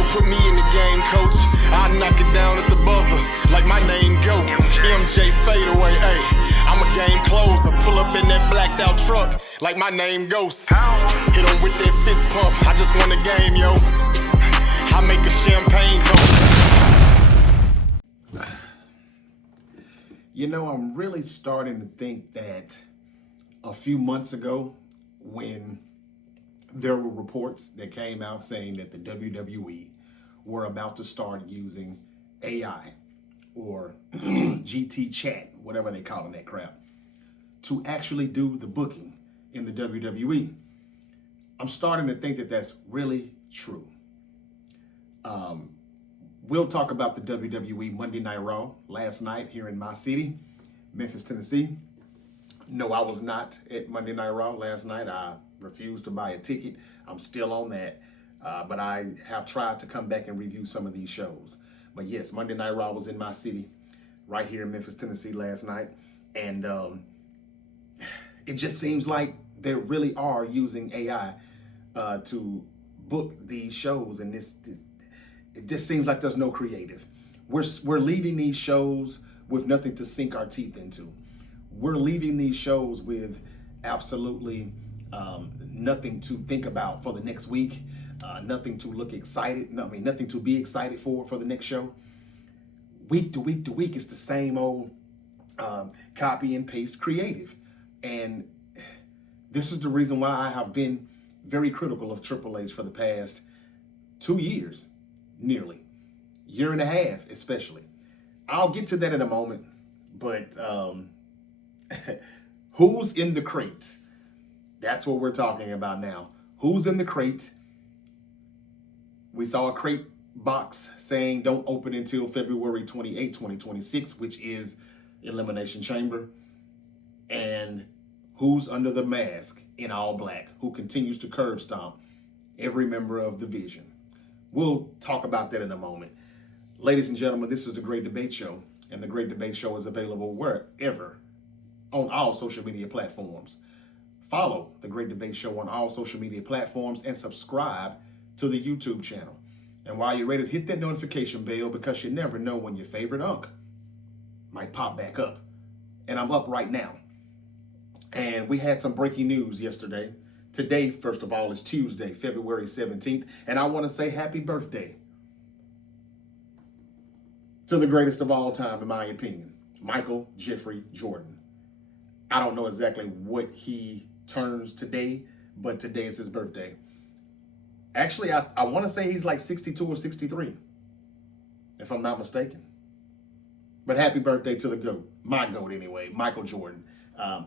yo, put me in the game, coach. I knock it down at the buzzer, like my name go. MJ fadeaway, ayy. I'm a game closer. Pull up in that blacked out truck, like my name Ghost. Hit him with that fist pump, I just won the game, yo. I make a champagne toast. You know, I'm really starting to think that a few months ago, when there were reports that came out saying that the WWE were about to start using AI or GT chat, whatever they call that crap, to actually do the booking in the WWE. I'm starting to think that that's really true. We'll talk about the WWE Monday Night Raw last night here in my city, Memphis, Tennessee. No, I was not at Monday Night Raw last night. I refused to buy a ticket. I'm still on that. But I have tried to come back and review some of these shows. But yes, Monday Night Raw was in my city, right here in Memphis, Tennessee last night. And it just seems like they really are using AI to book these shows. And it just seems like there's no creative. We're leaving these shows with nothing to sink our teeth into. We're leaving these shows with absolutely nothing to think about for the next week, nothing to look excited. Nothing to be excited for the next show. Week to week to week, it's the same old copy and paste creative. And this is the reason why I have been very critical of Triple H for the past 2 years, nearly. Year and a half, especially. I'll get to that in a moment, but who's in the crate? That's what we're talking about now. Who's in the crate? We saw a crate box saying don't open until February 28, 2026, which is Elimination Chamber. And who's under the mask in all black, who continues to curb stomp every member of the Vision. We'll talk about that in a moment. Ladies and gentlemen, this is The Great Debate Show, and The Great Debate Show is available wherever, on all social media platforms. Follow The Great Debate Show on all social media platforms and subscribe to the YouTube channel. And while you're ready, hit that notification bell, because you never know when your favorite unk might pop back up. And I'm up right now. And we had some breaking news yesterday. Today, first of all, is Tuesday, February 17th. And I want to say happy birthday to the greatest of all time, in my opinion, Michael Jeffrey Jordan. I don't know exactly what he turns today, but today is his birthday. Actually, I want to say he's like 62 or 63, if I'm not mistaken. But happy birthday to the GOAT. My GOAT anyway, Michael Jordan.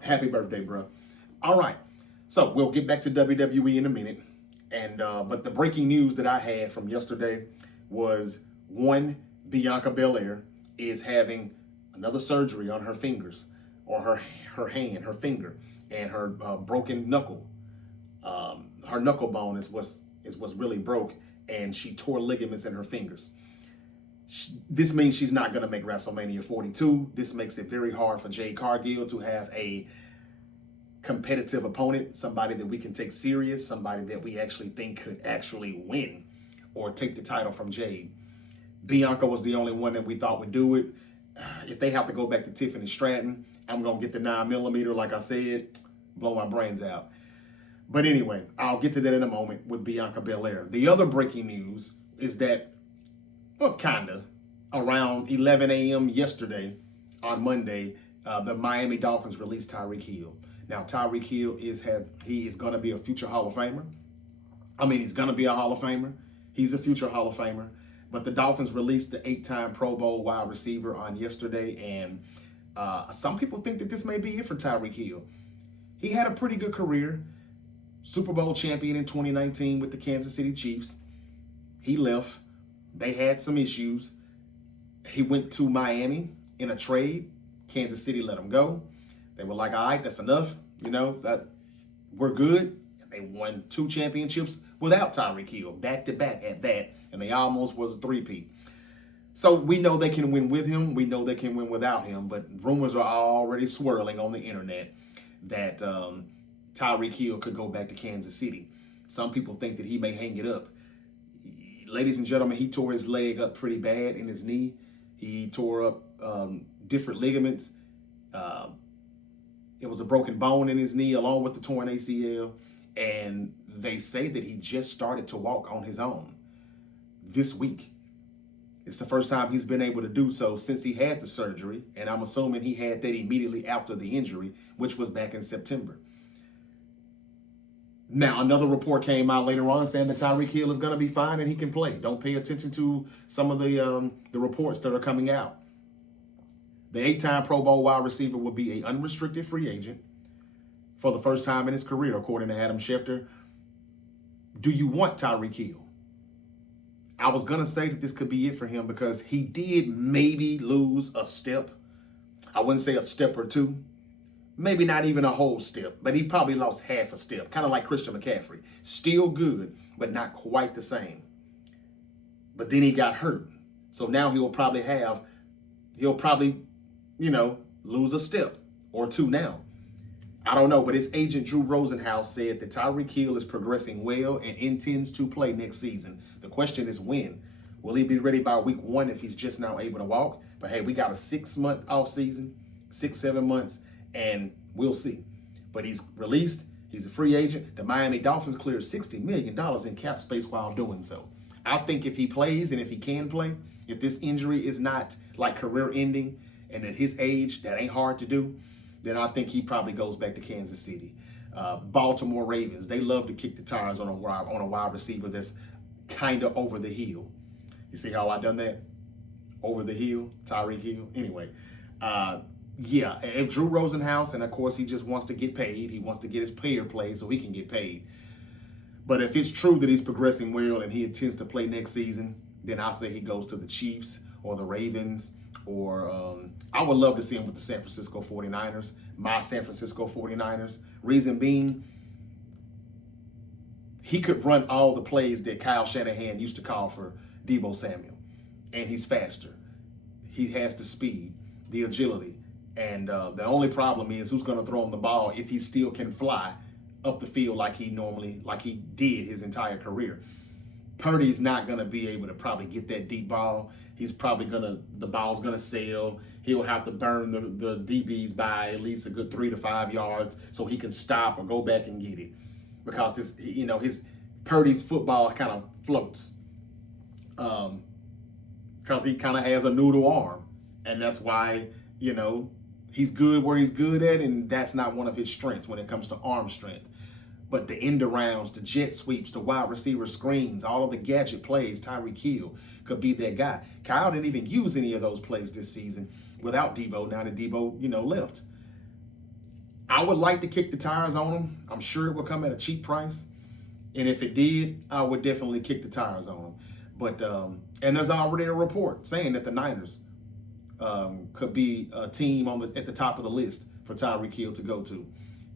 Happy birthday, bro. All right. So we'll get back to WWE in a minute. And but the breaking news that I had from yesterday was, one, Bianca Belair is having another surgery on her fingers, or her hand, her finger, and her broken knuckle. Her knuckle bone is what's really broke, and she tore ligaments in her fingers. This means she's not going to make WrestleMania 42. This makes it very hard for Jade Cargill to have a competitive opponent, somebody that we can take serious, somebody that we actually think could actually win or take the title from Jade. Bianca was the only one that we thought would do it. If they have to go back to Tiffany Stratton, I'm going to get the 9mm, like I said, blow my brains out. But anyway, I'll get to that in a moment with Bianca Belair. The other breaking news is that, well, around 11 a.m. yesterday on Monday, the Miami Dolphins released Tyreek Hill. Now, Tyreek Hill is going to be a future Hall of Famer. He's going to be a Hall of Famer. He's a future Hall of Famer. But the Dolphins released the 8-time Pro Bowl wide receiver on yesterday, and some people think that this may be it for Tyreek Hill. He had a pretty good career. Super Bowl champion in 2019 with the Kansas City Chiefs. He left. They had some issues. He went to Miami in a trade. Kansas City let him go. They were like, all right, that's enough. That we're good. And they won 2 championships without Tyreek Hill, back-to-back at that. And they almost was a three-peat. So we know they can win with him. We know they can win without him. But rumors are already swirling on the internet that Tyreek Hill could go back to Kansas City. Some people think that he may hang it up. ladies and gentlemen, he tore his leg up pretty bad in his knee. He tore up different ligaments. It was a broken bone in his knee along with the torn ACL. And they say that he just started to walk on his own this week. It's the first time he's been able to do so since he had the surgery. And I'm assuming he had that immediately after the injury, which was back in September. Now, another report came out later on saying that Tyreek Hill is going to be fine and he can play. Don't pay attention to some of the reports that are coming out. The 8-time Pro Bowl wide receiver will be an unrestricted free agent for the first time in his career, according to Adam Schefter. Do you want Tyreek Hill? I was going to say that this could be it for him because he did maybe lose a step. I wouldn't say a step or two. Maybe not even a whole step, but he probably lost half a step, kind of like Christian McCaffrey. Still good, but not quite the same. But then he got hurt. So now he'll probably, lose a step or two now. I don't know, but his agent Drew Rosenhaus said that Tyreek Hill is progressing well and intends to play next season. The question is when. Will he be ready by week 1 if he's just now able to walk? But hey, we got a 6-month off season, 6-7 months, and we'll see. But he's released. He's a free agent. The Miami Dolphins cleared $60 million in cap space while doing so. I think if he plays and if he can play, if this injury is not like career ending and at his age, that ain't hard to do, then I think he probably goes back to Kansas City. Baltimore Ravens, they love to kick the tires on a wide receiver that's kind of over the hill. You see how I done that? Over the hill, Tyreek Hill. Anyway, yeah, if Drew Rosenhaus, and of course he just wants to get paid, he wants to get his player played so he can get paid. But if it's true that he's progressing well and he intends to play next season, then I'll say he goes to the Chiefs or the Ravens, or I would love to see him with the San Francisco 49ers, my San Francisco 49ers. Reason being, he could run all the plays that Kyle Shanahan used to call for Deebo Samuel. And he's faster. He has the speed, the agility. And the only problem is who's going to throw him the ball if he still can fly up the field like he did his entire career. Purdy's not going to be able to probably get that deep ball. He's probably the ball's going to sail. He'll have to burn the DBs by at least a good 3 to 5 yards so he can stop or go back and get it. Because his Purdy's football kind of floats. Because he kind of has a noodle arm. And that's why, he's good where he's good at, and that's not one of his strengths when it comes to arm strength. But the end arounds, the jet sweeps, the wide receiver screens, all of the gadget plays, Tyreek Hill could be that guy. Kyle didn't even use any of those plays this season without Deebo, now that Deebo, left. I would like to kick the tires on him. I'm sure it will come at a cheap price. And if it did, I would definitely kick the tires on him. But, and there's already a report saying that the Niners could be a team at the top of the list for Tyreek Hill to go to.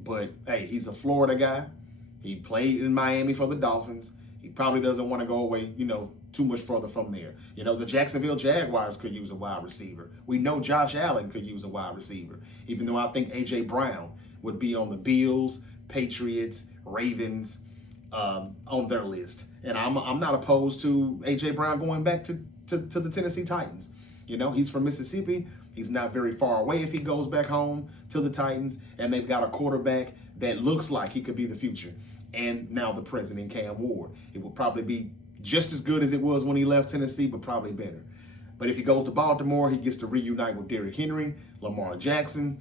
But, hey, he's a Florida guy. He played in Miami for the Dolphins. He probably doesn't want to go away, too much further from there. The Jacksonville Jaguars could use a wide receiver. We know Josh Allen could use a wide receiver, even though I think A.J. Brown would be on the Bills, Patriots, Ravens, on their list. And I'm not opposed to A.J. Brown going back to the Tennessee Titans. He's from Mississippi. He's not very far away if he goes back home to the Titans, and they've got a quarterback that looks like he could be the future. And now the president, Cam Ward. It will probably be just as good as it was when he left Tennessee, but probably better. But if he goes to Baltimore, he gets to reunite with Derrick Henry, Lamar Jackson,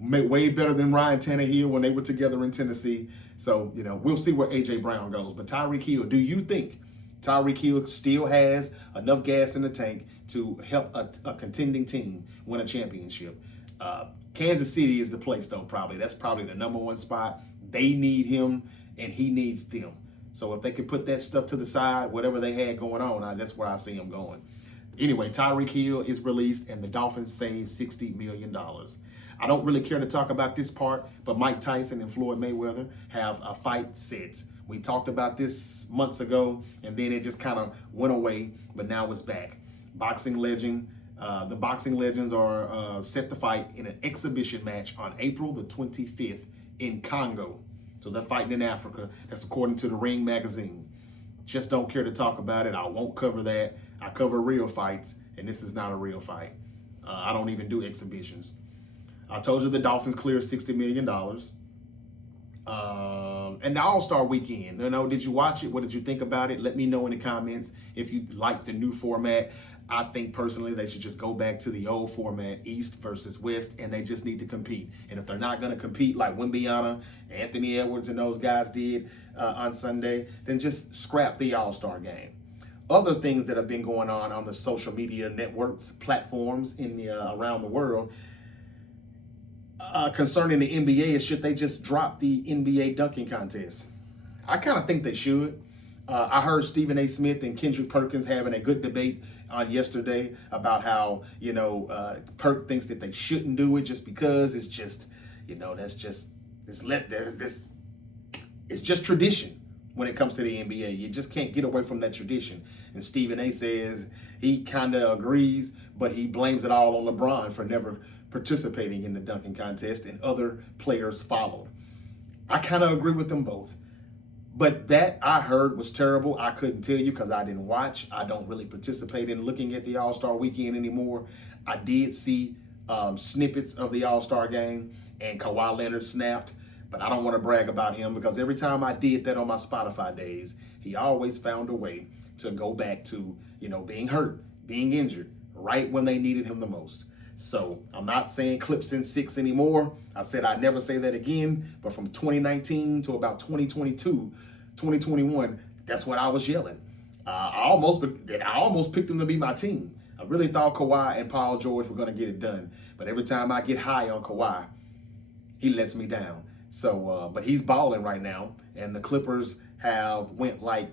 way better than Ryan Tannehill when they were together in Tennessee. So, we'll see where A.J. Brown goes. But Tyreek Hill, do you think Tyreek Hill still has enough gas in the tank to help a contending team win a championship? Kansas City is the place, though, probably. That's probably the number one spot. They need him, and he needs them. So if they could put that stuff to the side, whatever they had going on, that's where I see him going. Anyway, Tyreek Hill is released, and the Dolphins saved $60 million. I don't really care to talk about this part, but Mike Tyson and Floyd Mayweather have a fight set. We talked about this months ago, and then it just kind of went away, but now it's back. The boxing legends are set to fight in an exhibition match on April the 25th in Congo. So they're fighting in Africa. That's according to the Ring magazine. Just don't care to talk about it. I won't cover that. I cover real fights, and this is not a real fight. I don't even do exhibitions. I told you the Dolphins cleared $60 million. And the All-Star Weekend, did you watch it? What did you think about it? Let me know in the comments if you like the new format. I think personally they should just go back to the old format, East versus West, and they just need to compete. And if they're not going to compete like Bianca, Anthony Edwards, and those guys did on Sunday, then just scrap the All-Star game. Other things that have been going on the social media networks, platforms around the world, concerning the NBA is should they just drop the NBA dunking contest? I kind of think they should. I heard Stephen A. Smith and Kendrick Perkins having a good debate on yesterday about how, Perk thinks that they shouldn't do it just because it's just, it's just tradition when it comes to the NBA. You just can't get away from that tradition. And Stephen A. says he kind of agrees, but he blames it all on LeBron for never participating in the dunking contest, and other players followed. I kind of agree with them both. But that I heard was terrible. I couldn't tell you because I didn't watch. I don't really participate in looking at the All-Star Weekend anymore. I did see snippets of the All-Star game, and Kawhi Leonard snapped, but I don't want to brag about him because every time I did that on my Spotify days, he always found a way to go back to, being hurt, being injured, right when they needed him the most. So I'm not saying clips in 6 anymore. I said I'd never say that again, but from 2019 to about 2022, 2021, that's what I was yelling. I almost picked them to be my team. I really thought Kawhi and Paul George were going to get it done. But every time I get high on Kawhi, he lets me down. So, but he's balling right now. And the Clippers have went like,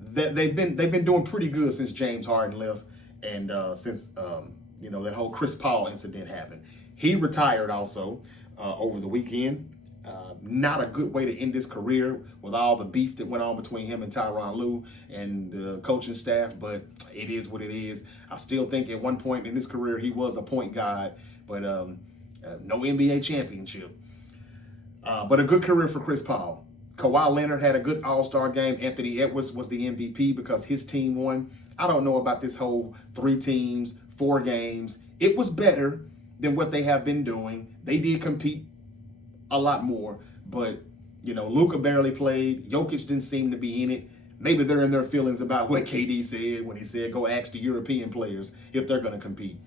they've been doing pretty good since James Harden left. And since, that whole Chris Paul incident happened. He retired also over the weekend. Not a good way to end his career with all the beef that went on between him and Tyronn Lue and the coaching staff, but it is what it is. I still think at one point in his career he was a point guard, but no NBA championship. But a good career for Chris Paul. Kawhi Leonard had a good All-Star game. Anthony Edwards was the MVP because his team won. I don't know about this whole 3 teams, 4 games. It was better than what they have been doing. They did compete a lot more, but Luka barely played. Jokic didn't seem to be in it. Maybe they're in their feelings about what KD said when he said go ask the European players if they're going to compete.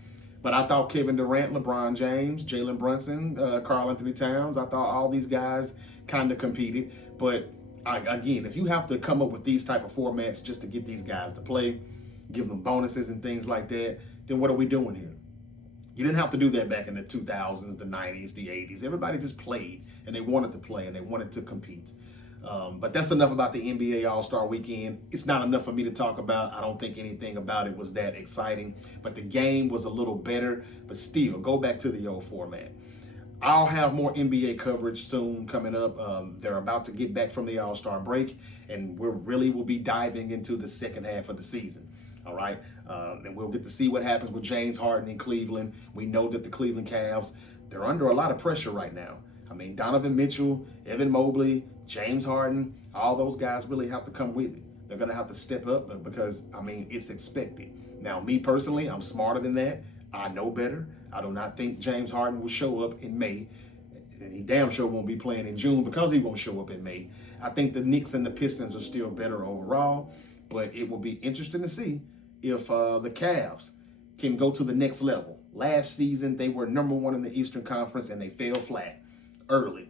But I thought Kevin Durant, LeBron James, Jalen Brunson, Karl Anthony Towns, I thought all these guys kind of competed. But again, if you have to come up with these type of formats just to get these guys to play, give them bonuses and things like that, then what are we doing here? You didn't have to do that back in the 2000s, the 90s, the 80s. Everybody just played, and they wanted to play, and they wanted to compete. But that's enough about the NBA All-Star Weekend. It's not enough for me to talk about. I don't think anything about it was that exciting. But the game was a little better. But still, go back to the old format. I'll have more NBA coverage soon coming up. They're about to get back from the All-Star break, and we'll be diving into the second half of the season. All right, and we'll get to see what happens with James Harden in Cleveland. We know that the Cleveland Cavs, they're under a lot of pressure right now. I mean, Donovan Mitchell, Evan Mobley, James Harden, all those guys really have to come with it. They're going to have to step up because, it's expected. Now, me personally, I'm smarter than that. I know better. I do not think James Harden will show up in May. And he damn sure won't be playing in June because he won't show up in May. I think the Knicks and the Pistons are still better overall, but it will be interesting to see if the Cavs can go to the next level. Last season, they were number 1 in the Eastern Conference, and they fell flat early,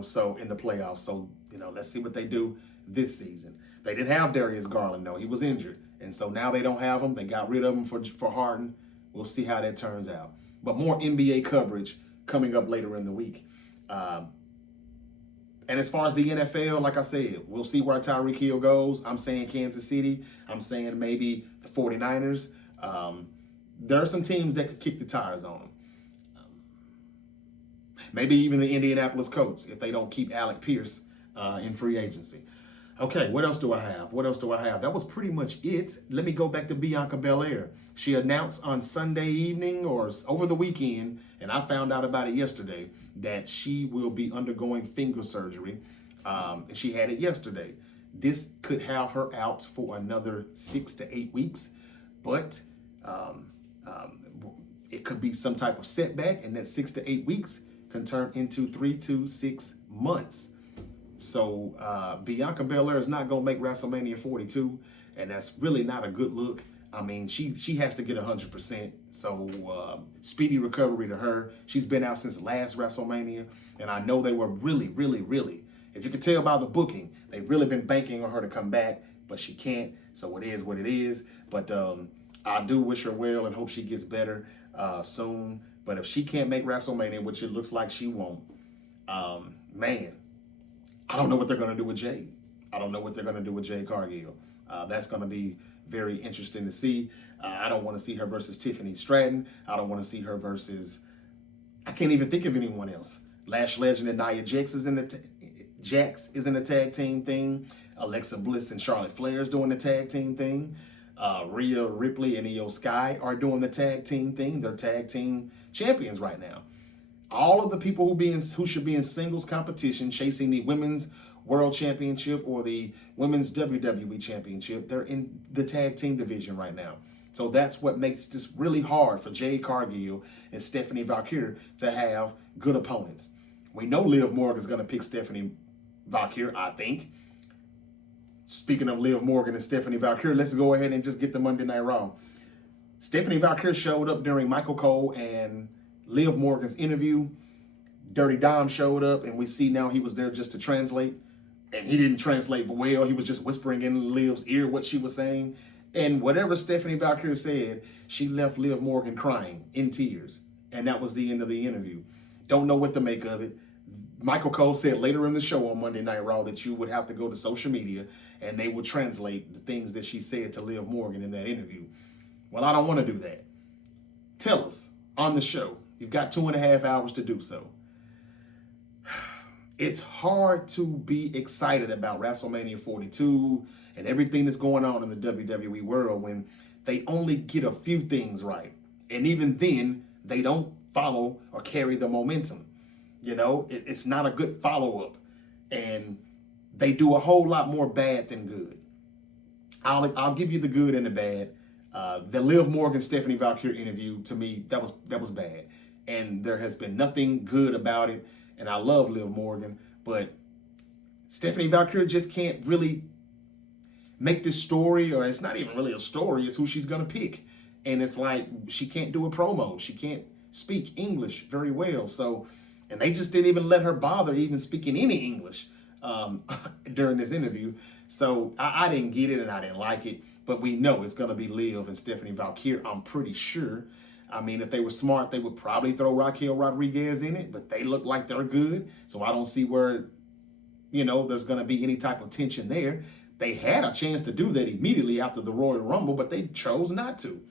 so in the playoffs. So, let's see what they do this season. They didn't have Darius Garland, though. He was injured. And so now they don't have him. They got rid of him for Harden. We'll see how that turns out. But more NBA coverage coming up later in the week. And as far as the NFL, like I said, we'll see where Tyreek Hill goes. I'm saying Kansas City. I'm saying maybe the 49ers. There are some teams that could kick the tires on them. Maybe even the Indianapolis Colts if they don't keep Alec Pierce in free agency. Okay, what else do I have? That was pretty much it. Let me go back to Bianca Belair. She announced on Sunday evening or over the weekend, and I found out about it yesterday, that she will be undergoing finger surgery. And she had it yesterday. This could have her out for another 6 to 8 weeks, but um, um, it could be some type of setback, and that 6 to 8 weeks can turn into 3 to 6 months. So Bianca Belair is not going to make WrestleMania 42, and that's really not a good look. I mean, she has to get 100%. So speedy recovery to her. She's been out since last WrestleMania, and I know they were really, if you can tell by the booking, they've really been banking on her to come back, but she can't. So it is what it is. But I do wish her well and hope she gets better soon. But if she can't make WrestleMania, which it looks like she won't, man, I don't know what they're going to do with Jade. I don't know what they're going to do with Jade Cargill. That's going to be very interesting to see. I don't want to see her versus Tiffany Stratton. I don't want to see her versus, I can't even think of anyone else. Lash Legend and Nia Jax is in the tag team thing. Alexa Bliss and Charlotte Flair is doing the tag team thing. Rhea Ripley and Io Sky are doing the tag team thing. They're tag team champions right now. All of the people who should be in singles competition chasing the women's world championship or the women's WWE championship, they're in the tag team division right now. So that's what makes this really hard for Jade Cargill and Stephanie Valkyrie to have good opponents. We know Liv Morgan is going to pick Stephanie Valkyrie, I think. Speaking of Liv Morgan and Stephanie Valkyrie, let's go ahead and just get the Monday Night Raw. Stephanie Valkyrie showed up during Michael Cole and Liv Morgan's interview. Dirty Dom showed up, and we see now he was there just to translate. And he didn't translate well. He was just whispering in Liv's ear what she was saying. And whatever Stephanie Valkyrie said, she left Liv Morgan crying in tears. And that was the end of the interview. Don't know what to make of it. Michael Cole said later in the show on Monday Night Raw that you would have to go to social media and they would translate the things that she said to Liv Morgan in that interview. Well, I don't want to do that. Tell us on the show. You've got 2.5 hours to do so. It's hard to be excited about WrestleMania 42 and everything that's going on in the WWE world when they only get a few things right. And even then, they don't follow or carry the momentum. You know, it's not a good follow-up. And they do a whole lot more bad than good. I'll give you the good and the bad. The Liv Morgan Stephanie Valkyrie interview, to me, that was bad. And there has been nothing good about it. And I love Liv Morgan, but Stephanie Valkyrie just can't really make this story, or it's not even really a story, it's who she's going to pick. And it's like, she can't do a promo. She can't speak English very well. So, and they just didn't even let her bother even speaking any English during this interview. So I didn't get it and I didn't like it, but we know it's going to be Liv and Stephanie Valkyrie, I'm pretty sure. I mean, if they were smart, they would probably throw Raquel Rodriguez in it, but they look like they're good. So I don't see where, there's going to be any type of tension there. They had a chance to do that immediately after the Royal Rumble, but they chose not to.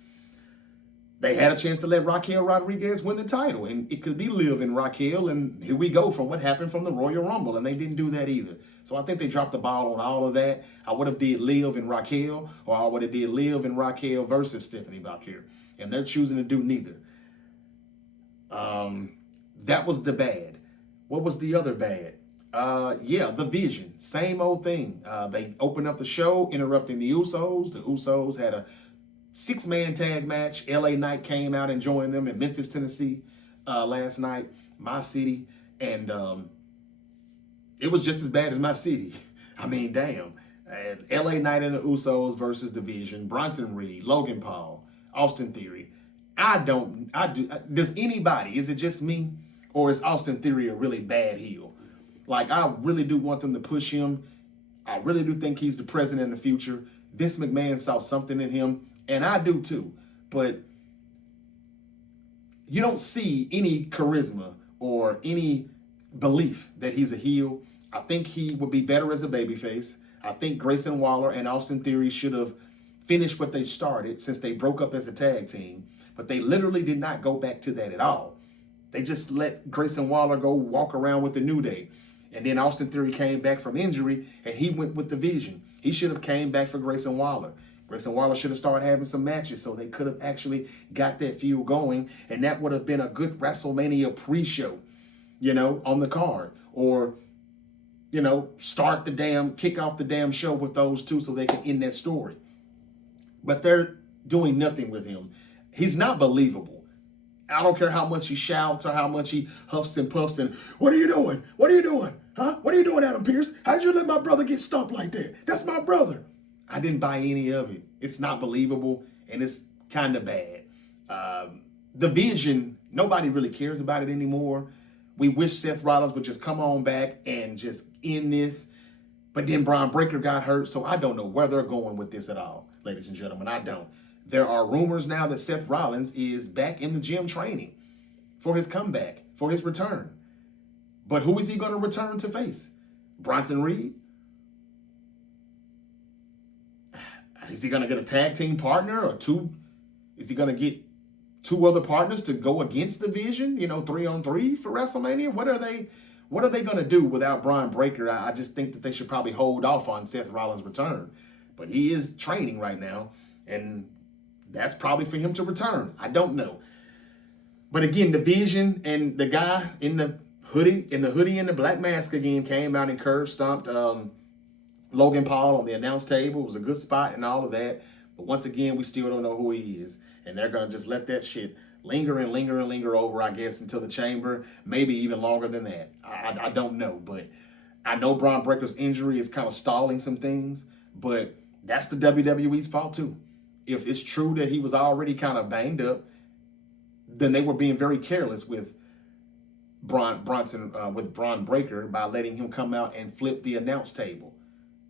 They had a chance to let Raquel Rodriguez win the title, and it could be Liv and Raquel, and here we go from what happened from the Royal Rumble, and they didn't do that either. So I think they dropped the ball on all of that. I would have did Liv and Raquel, or I would have did Liv and Raquel versus Stephanie Valkyrie. And they're choosing to do neither. That was the bad. What was the other bad? The Vision. Same old thing. They opened up the show, interrupting the Usos. The Usos had a 6-man tag match. LA Knight came out and joined them in Memphis, Tennessee last night. My city. And it was just as bad as my city. I mean, damn. LA Knight and the Usos versus the Vision. Bronson Reed, Logan Paul, Austin Theory. Does anybody, is it just me, or is Austin Theory a really bad heel? Like, I really do want them to push him. I really do think he's the president in the future. Vince McMahon saw something in him, and I do too. But you don't see any charisma or any belief that he's a heel. I think he would be better as a babyface. I think Grayson Waller and Austin Theory should have finished what they started since they broke up as a tag team. But they literally did not go back to that at all. They just let Grayson Waller go walk around with the New Day. And then Austin Theory came back from injury, and he went with the Vision. He should have came back for Grayson Waller. Grayson Waller should have started having some matches so they could have actually got that feud going, and that would have been a good WrestleMania pre-show, on the card. Or kick off the damn show with those two so they can end that story. But they're doing nothing with him. He's not believable. I don't care how much he shouts or how much he huffs and puffs and, what are you doing? What are you doing? Huh? What are you doing, Adam Pearce? How did you let my brother get stomped like that? That's my brother. I didn't buy any of it. It's not believable, and it's kind of bad. The vision, nobody really cares about it anymore. We wish Seth Rollins would just come on back and just end this. But then Braun Breaker got hurt, so I don't know where they're going with this at all, ladies and gentlemen. I don't. There are rumors now that Seth Rollins is back in the gym training for his comeback, for his return. But who is he going to return to face? Bronson Reed? Is he going to get a tag team partner or two? Is he going to get two other partners to go against the Vision? 3-on-3 for WrestleMania? What are they going to do without Braun Breaker? I just think that they should probably hold off on Seth Rollins' return. But he is training right now, and that's probably for him to return. I don't know. But again, the Vision and the guy in the hoodie and the black mask again came out and curve stomped Logan Paul on the announce table. It was a good spot and all of that. But once again, we still don't know who he is. And they're going to just let that shit linger and linger and linger over, I guess, until the Chamber. Maybe even longer than that. I don't know. But I know Braun Breaker's injury is kind of stalling some things. But that's the WWE's fault too. If it's true that he was already kind of banged up, then they were being very careless with Braun Breaker by letting him come out and flip the announce table.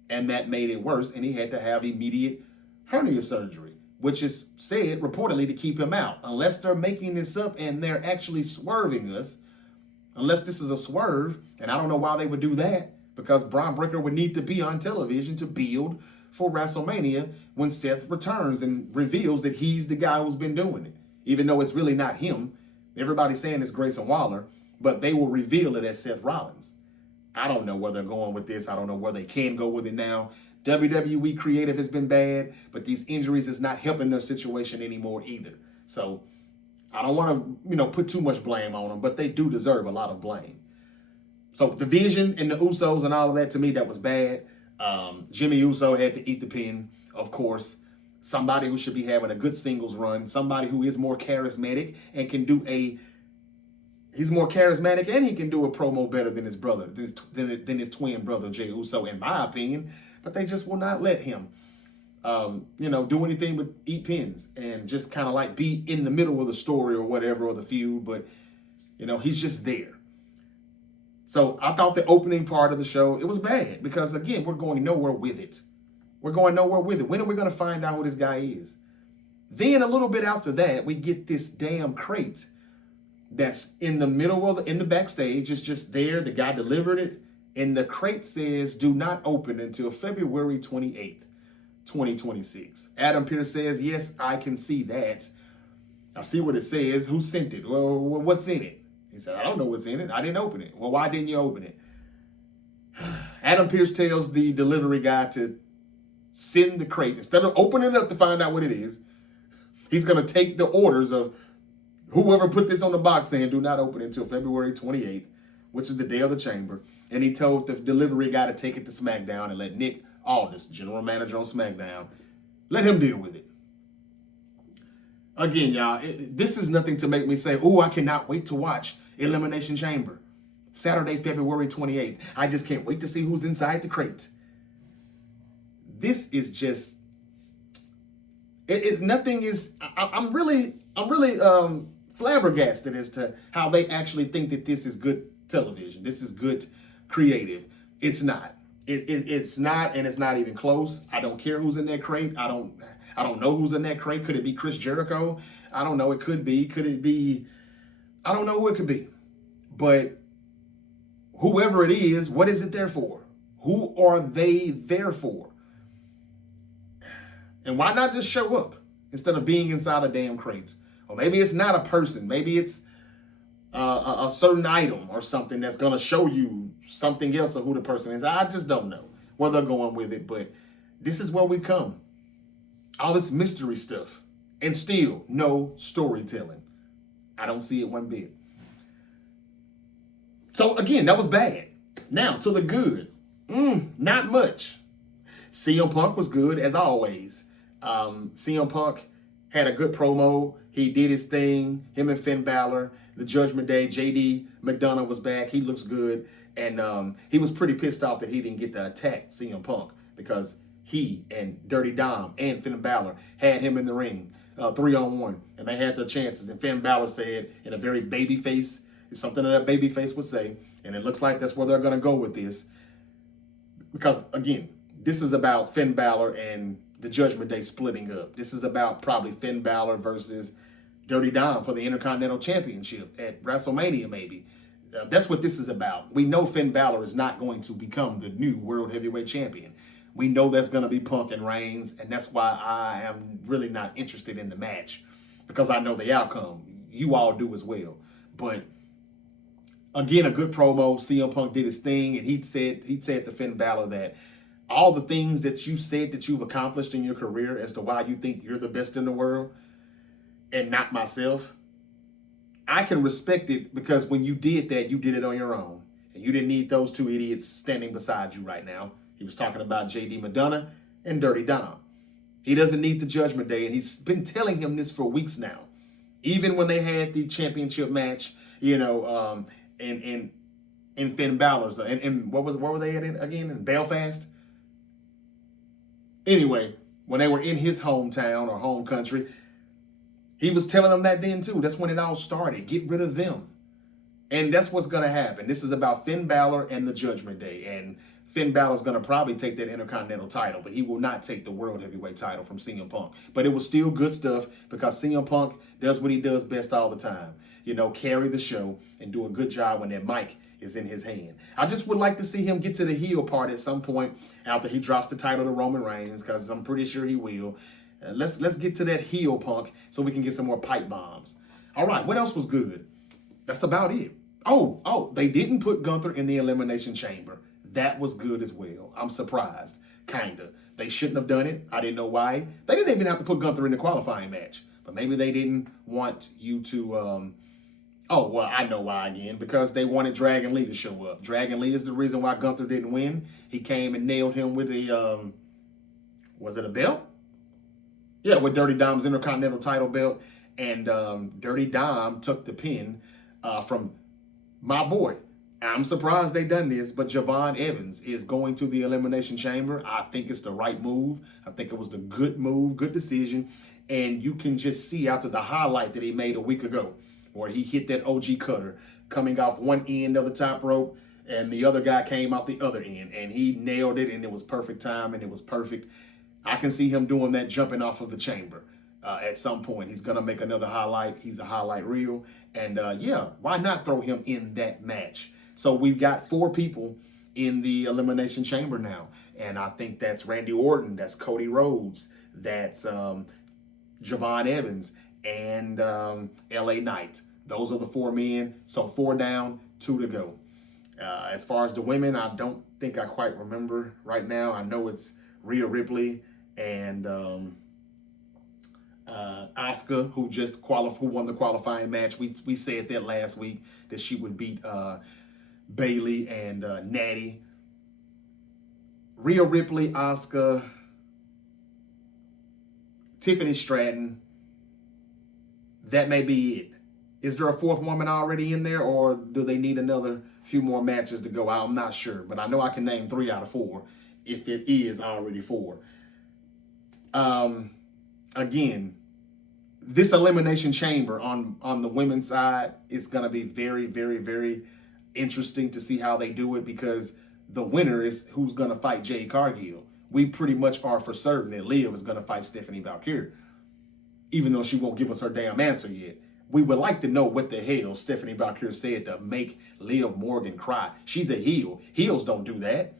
And that made it worse, and he had to have immediate hernia surgery, which is said reportedly to keep him out. Unless they're making this up and they're actually swerving us, unless this is a swerve, and I don't know why they would do that, because Braun Breaker would need to be on television to build for WrestleMania when Seth returns and reveals that he's the guy who's been doing it. Even though it's really not him. Everybody's saying it's Grayson Waller, but they will reveal it as Seth Rollins. I don't know where they're going with this. I don't know where they can go with it now. WWE creative has been bad, but these injuries is not helping their situation anymore either. So I don't want to, put too much blame on them, but they do deserve a lot of blame. So the Vision and the Usos and all of that, to me, that was bad. Jimmy Uso had to eat the pin, of course. Somebody who should be having a good singles run. Somebody who is more charismatic and can do he's more charismatic and he can do a promo better than his brother, than his twin brother, Jey Uso, in my opinion. But they just will not let him, do anything but eat pins and just kind of like be in the middle of the story or whatever, or the feud. But, he's just there. So I thought the opening part of the show, it was bad because, again, we're going nowhere with it. We're going nowhere with it. When are we going to find out who this guy is? Then a little bit after that, we get this damn crate that's in the middle in the backstage. It's just there. The guy delivered it. And the crate says, do not open until February 28th, 2026. Adam Pearce says, yes, I can see that. I see what it says. Who sent it? Well, what's in it? He said, I don't know what's in it. I didn't open it. Well, why didn't you open it? Adam Pearce tells the delivery guy to send the crate. Instead of opening it up to find out what it is, he's going to take the orders of whoever put this on the box saying, do not open it until February 28th, which is the day of the Chamber. And he told the delivery guy to take it to SmackDown and let Nick Aldis, general manager on SmackDown, let him deal with it. Again, y'all, this is nothing to make me say, I cannot wait to watch Elimination Chamber. Saturday, February 28th. I just can't wait to see who's inside the crate. This is just, I'm really flabbergasted as to how they actually think that this is good television. This is good creative. It's not. It's not, and it's not even close. I don't care who's in that crate. I don't know who's in that crate. Could it be Chris Jericho? I don't know. It could be. Could it be? I don't know who it could be. But whoever it is, what is it there for? Who are they there for? And why not just show up instead of being inside a damn crate? Or maybe it's not a person. Maybe it's a certain item or something that's going to show you something else of who the person is. I just don't know where they're going with it. But this is where we come. All this mystery stuff. And still no storytelling. I don't see it one bit. So again, that was bad. Now to the good. Not much. CM Punk was good as always. CM Punk had a good promo. He did his thing. Him and Finn Balor. The Judgment Day. JD McDonough was back. He looks good. And he was pretty pissed off that he didn't get to attack CM Punk because he and Dirty Dom and Finn Balor had him in the ring 3-on-1. And they had their chances. And Finn Balor said in a very baby face, something that a baby face would say. And it looks like that's where they're going to go with this. Because, again, this is about Finn Balor and the Judgment Day splitting up. This is about probably Finn Balor versus Dirty Dom for the Intercontinental Championship at WrestleMania, maybe. That's what this is about. We know Finn Balor is not going to become the new World Heavyweight Champion. We know that's going to be Punk and Reigns, and that's why I am really not interested in the match, because I know the outcome. You all do as well. But again, a good promo. CM Punk did his thing, and he said to Finn Balor that all the things that you said that you've accomplished in your career as to why you think you're the best in the world and not myself, I can respect it, because when you did that, you did it on your own. And you didn't need those two idiots standing beside you right now. He was talking about JD McDonough and Dirty Dom. He doesn't need the Judgment Day, and he's been telling him this for weeks now. Even when they had the championship match, in Finn Balor's, and what were they at again? In Belfast? Anyway, when they were in his hometown or home country, he was telling them that then too. That's when it all started. Get rid of them. And that's what's going to happen. This is about Finn Balor and the Judgment Day. And Finn Balor's going to probably take that Intercontinental title, but he will not take the World Heavyweight title from CM Punk. But it was still good stuff, because CM Punk does what he does best all the time. Carry the show and do a good job when that mic is in his hand. I just would like to see him get to the heel part at some point after he drops the title to Roman Reigns, because I'm pretty sure he will. Let's get to that heel Punk so we can get some more pipe bombs. All right, what else was good? That's about it. Oh, they didn't put Gunther in the Elimination Chamber. That was good as well. I'm surprised, kinda. They shouldn't have done it. I didn't know why. They didn't even have to put Gunther in the qualifying match, but maybe they didn't want you to. I know why again. Because they wanted Dragon Lee to show up. Dragon Lee is the reason why Gunther didn't win. He came and nailed him with a, was it a belt? Yeah, with Dirty Dom's Intercontinental title belt. And Dirty Dom took the pin from my boy. I'm surprised they done this, but Javon Evans is going to the Elimination Chamber. I think it's the right move. I think it was the good move, good decision. And you can just see after the highlight that he made a week ago, where he hit that OG cutter coming off one end of the top rope, and the other guy came out the other end, and he nailed it, and it was perfect time, and it was perfect. I can see him doing that, jumping off of the chamber at some point. He's going to make another highlight. He's a highlight reel. And why not throw him in that match? So we've got 4 people in the Elimination Chamber now. And I think that's Randy Orton, that's Cody Rhodes, that's Javon Evans, and LA Knight. Those are the 4 men. So 4 down, 2 to go. As far as the women, I don't think I quite remember right now. I know it's Rhea Ripley and Asuka, who won the qualifying match. We said that last week, that she would beat Bayley and Natty. Rhea Ripley, Asuka, Tiffany Stratton. That may be it. Is there a 4th woman already in there, or do they need another few more matches to go? I'm not sure, but I know I can name 3 out of 4 if it is already 4. Again, this Elimination Chamber on the women's side is going to be very, very, very interesting to see how they do it, because the winner is who's going to fight Jade Cargill. We pretty much are for certain that Liv is going to fight Stephanie Valkyrie, even though she won't give us her damn answer yet. We would like to know what the hell Stephanie Valkyrie said to make Liv Morgan cry. She's a heel. Heels don't do that.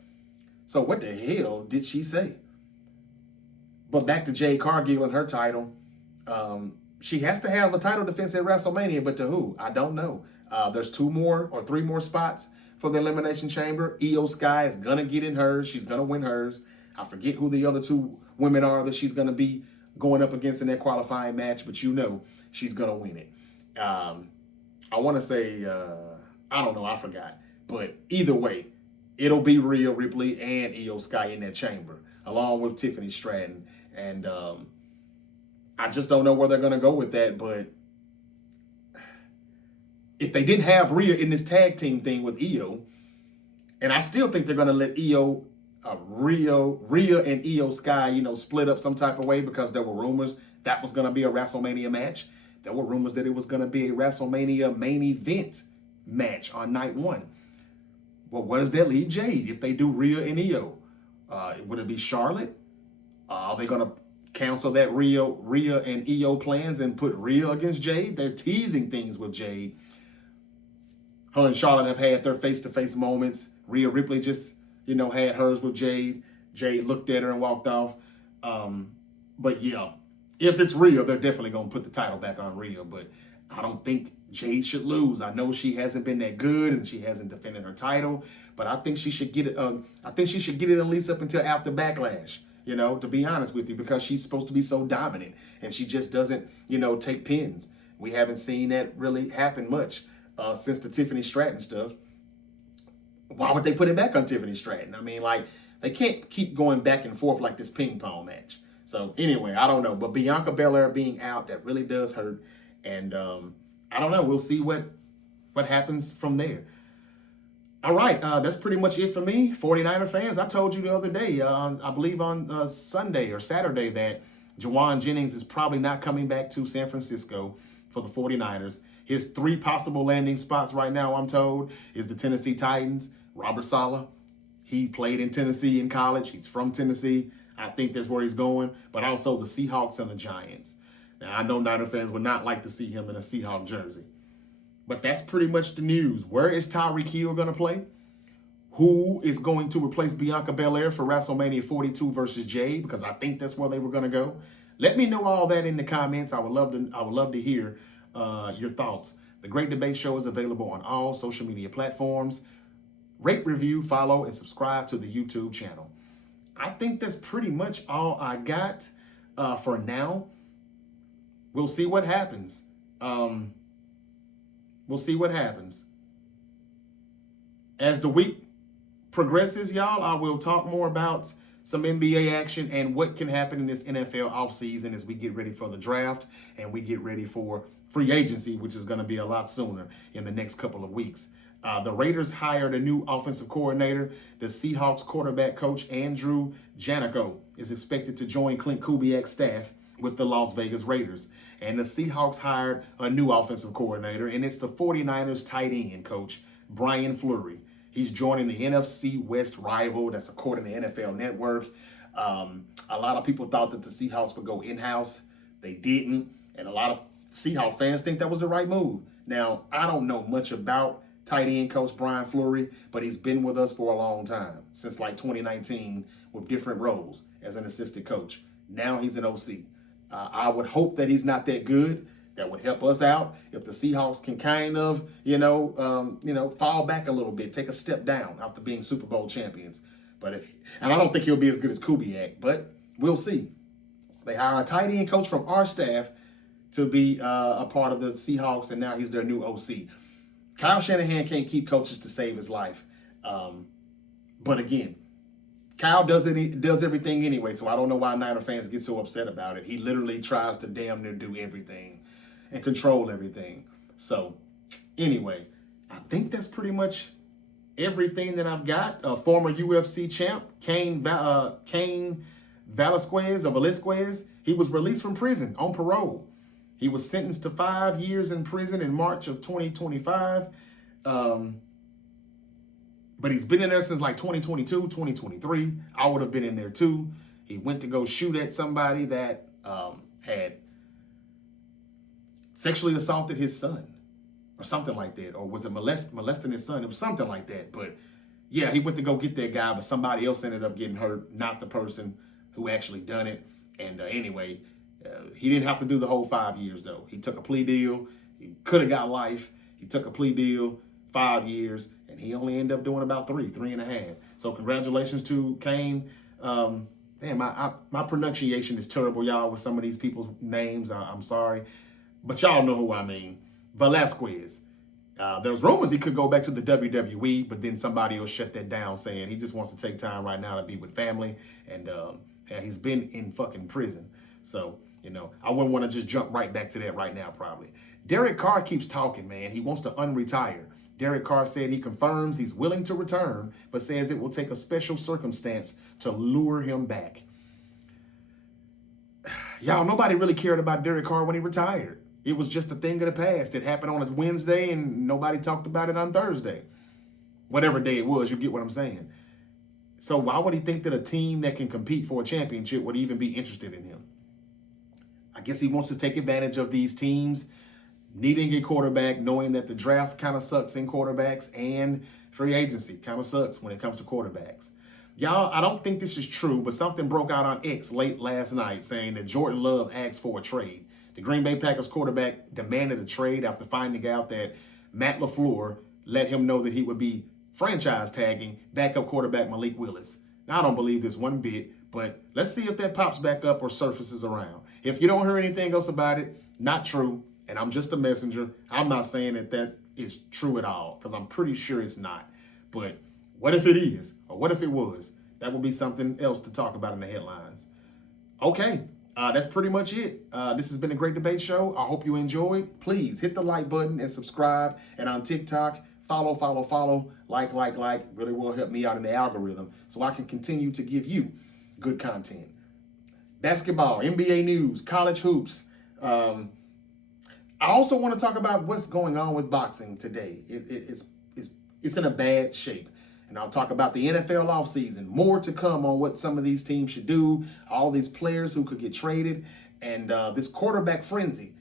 So what the hell did she say? But back to Jade Cargill and her title. She has to have a title defense at WrestleMania, but to who? I don't know. There's 2 more or 3 more spots for the Elimination Chamber. Io Sky is going to get in hers. She's going to win hers. I forget who the other 2 women are that she's going to be going up against in that qualifying match, but she's going to win it. I want to say, I don't know, I forgot. But either way, it'll be Rhea Ripley and Io Sky in that chamber, along with Tiffany Stratton. And I just don't know where they're going to go with that. But if they didn't have Rhea in this tag team thing with Io, and I still think they're going to let Rhea and Io Sky, split up some type of way, because there were rumors that was going to be a WrestleMania match. There were rumors that it was going to be a WrestleMania main event match on night one. Well, where does that leave Jade if they do Rhea and Io? Would it be Charlotte? Are they going to cancel that Rhea and Io plans and put Rhea against Jade? They're teasing things with Jade. Her and Charlotte have had their face-to-face moments. Rhea Ripley just, had hers with Jade. Jade looked at her and walked off. But yeah, if it's Rhea, they're definitely going to put the title back on Rhea. But I don't think Jade should lose. I know she hasn't been that good and she hasn't defended her title, but I think she should get it. I think she should get it at least up until after Backlash. To be honest with you, because she's supposed to be so dominant and she just doesn't, take pins. We haven't seen that really happen much since the Tiffany Stratton stuff. Why would they put it back on Tiffany Stratton? I mean, they can't keep going back and forth like this ping pong match. So anyway, I don't know. But Bianca Belair being out, that really does hurt. And I don't know. We'll see what happens from there. All right. That's pretty much it for me, 49er fans. I told you the other day, I believe on Sunday or Saturday, that Juwan Jennings is probably not coming back to San Francisco for the 49ers. His 3 possible landing spots right now, I'm told, is the Tennessee Titans. Robert Saleh, he played in Tennessee in college. He's from Tennessee. I think that's where he's going. But also the Seahawks and the Giants. Now, I know Niner fans would not like to see him in a Seahawk jersey. But that's pretty much the news. Where is Tyreek Hill going to play? Who is going to replace Bianca Belair for WrestleMania 42 versus Jade? Because I think that's where they were going to go. Let me know all that in the comments. I would love to hear your thoughts. The Great Debate Show is available on all social media platforms. Rate, review, follow, and subscribe to the YouTube channel. I think that's pretty much all I got for now. We'll see what happens. We'll see what happens. As the week progresses, y'all, I will talk more about some NBA action and what can happen in this NFL offseason as we get ready for the draft and we get ready for free agency, which is going to be a lot sooner in the next couple of weeks. The Raiders hired a new offensive coordinator. The Seahawks quarterback coach Andrew Janico is expected to join Clint Kubiak's staff with the Las Vegas Raiders. And the Seahawks hired a new offensive coordinator, and it's the 49ers tight end coach, Brian Fleury. He's joining the NFC West rival. That's according to NFL Network. A lot of people thought that the Seahawks would go in-house. They didn't. And a lot of Seahawks fans think that was the right move. Now, I don't know much about tight end coach Brian Fleury, but he's been with us for a long time, since 2019, with different roles as an assistant coach. Now he's an OC. I would hope that he's not that good. That would help us out if the Seahawks can kind of, fall back a little bit, take a step down after being Super Bowl champions. And I don't think he'll be as good as Kubiak, but we'll see. They hire a tight end coach from our staff to be a part of the Seahawks, and now he's their new OC. Kyle Shanahan can't keep coaches to save his life. But again, Kyle does everything anyway, so I don't know why Niner fans get so upset about it. He literally tries to damn near do everything and control everything. So anyway, I think that's pretty much everything that I've got. Former UFC champ Cain Velasquez, he was released from prison on parole. He was sentenced to 5 years in prison in March of 2025. But he's been in there since 2022, 2023. I would have been in there too. He went to go shoot at somebody that had sexually assaulted his son or something like that. Or was it molesting his son? It was something like that. But yeah, he went to go get that guy, but somebody else ended up getting hurt, not the person who actually done it. And anyway, he didn't have to do the whole 5 years though. He took a plea deal. He could have got life. He took a plea deal, 5 years, and he only ended up doing about 3.5. So congratulations to Cain. My pronunciation is terrible, y'all, with some of these people's names. I'm sorry. But y'all know who I mean. Velasquez. There's rumors he could go back to the WWE, but then somebody will shut that down saying he just wants to take time right now to be with family. And he's been in fucking prison. So, I wouldn't want to just jump right back to that right now, probably. Derek Carr keeps talking, man. He wants to unretire. Derek Carr said he confirms he's willing to return, but says it will take a special circumstance to lure him back. Y'all, nobody really cared about Derek Carr when he retired. It was just a thing of the past. It happened on a Wednesday and nobody talked about it on Thursday. Whatever day it was, you get what I'm saying. So why would he think that a team that can compete for a championship would even be interested in him? I guess he wants to take advantage of these teams needing a quarterback, knowing that the draft kind of sucks in quarterbacks and free agency kind of sucks when it comes to quarterbacks. Y'all, I don't think this is true, but something broke out on X late last night saying that Jordan Love asked for a trade. The Green Bay Packers quarterback demanded a trade after finding out that Matt LaFleur let him know that he would be franchise tagging backup quarterback Malik Willis. Now, I don't believe this one bit, but let's see if that pops back up or surfaces around. If you don't hear anything else about it, not true, and I'm just a messenger. I'm not saying that is true at all, because I'm pretty sure it's not. But what if it is? Or what if it was? That would be something else to talk about in the headlines. Okay. That's pretty much it. This has been a great debate show. I hope you enjoyed. Please hit the like button and subscribe. And on TikTok, follow, like. Really will help me out in the algorithm so I can continue to give you good content. Basketball, NBA news, college hoops. I also want to talk about what's going on with boxing today. It's in a bad shape. And I'll talk about the NFL offseason. More to come on what some of these teams should do, all these players who could get traded, and this quarterback frenzy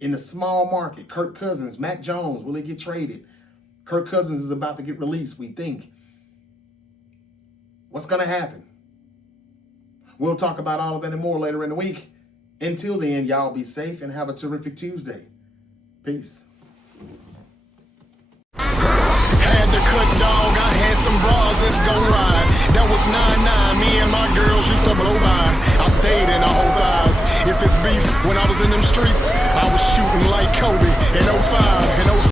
in the small market. Kirk Cousins, Mac Jones, will he get traded? Kirk Cousins is about to get released, we think. What's going to happen? We'll talk about all of that and more later in the week. Until then, y'all be safe and have a terrific Tuesday. Peace. Had to cut, dog. I had some bras, let's go ride. That was 9-9, me and my girls used to blow by. I stayed in the whole thighs. If it's beef, when I was in them streets, I was shooting like Kobe in 05 and 05.